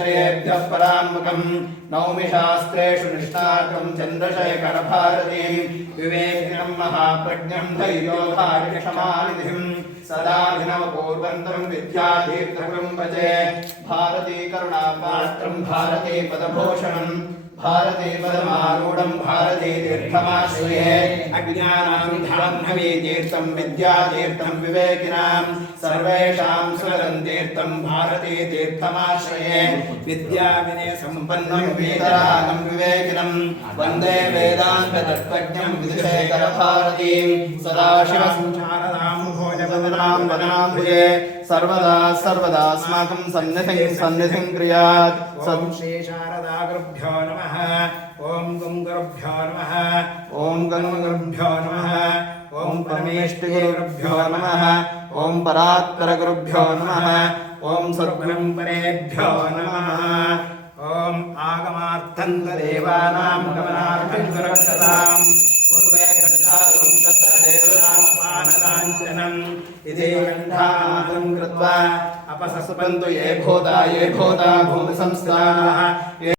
विषयेभ्यः परान्मुखम् नौमि शास्त्रेषु निष्णातं चन्द्रशेखरभारतीं विवेकिनं महाप्रज्ञं धैर्योधार्यक्षमानिधिं सदाभिनवपूर्वन्तं विद्यातीर्थगुरुं भजे भारती करुणापात्रं भारती पदभूषणम् भारती पदमारूढं भारती तीर्थमाश्रये अज्ञानां जाह्नवी तीर्थं विद्यातीर्थं विवेकिनां सर्वेषां सुरं तीर्थं भारती तीर्थमाश्रये विद्याविनय सम्पन्नं वीतरागं विवेकिनं वन्दे वेदान्ततत्त्वज्ञं विधुशेखरभारतीं सदाशिवसंचारदां भोजपदनां वदनाम्भुजे सर्वदा सर्वदास्माकं सन्निधिं क्रियात् ॐ श्री शारदा गुरुभ्यो नमः ॐ गं गुरुभ्यो नमः ॐ गं गुरुभ्यो नमः ॐ परमेष्टिगुरुभ्यो नमः ॐ परात्परगुरुभ्यो नमः ॐ सद्गुरुं परेभ्यो नमः ॐ आगमार्थन्तदेवानां गमनार्थं गुरुक्षताम् पूर्वे घण्टां तत्र देवतापानकाञ्चनम् इति घण्टानादं कृत्वा अपसस्पन्तु ये भूता भूमिसंस्थाः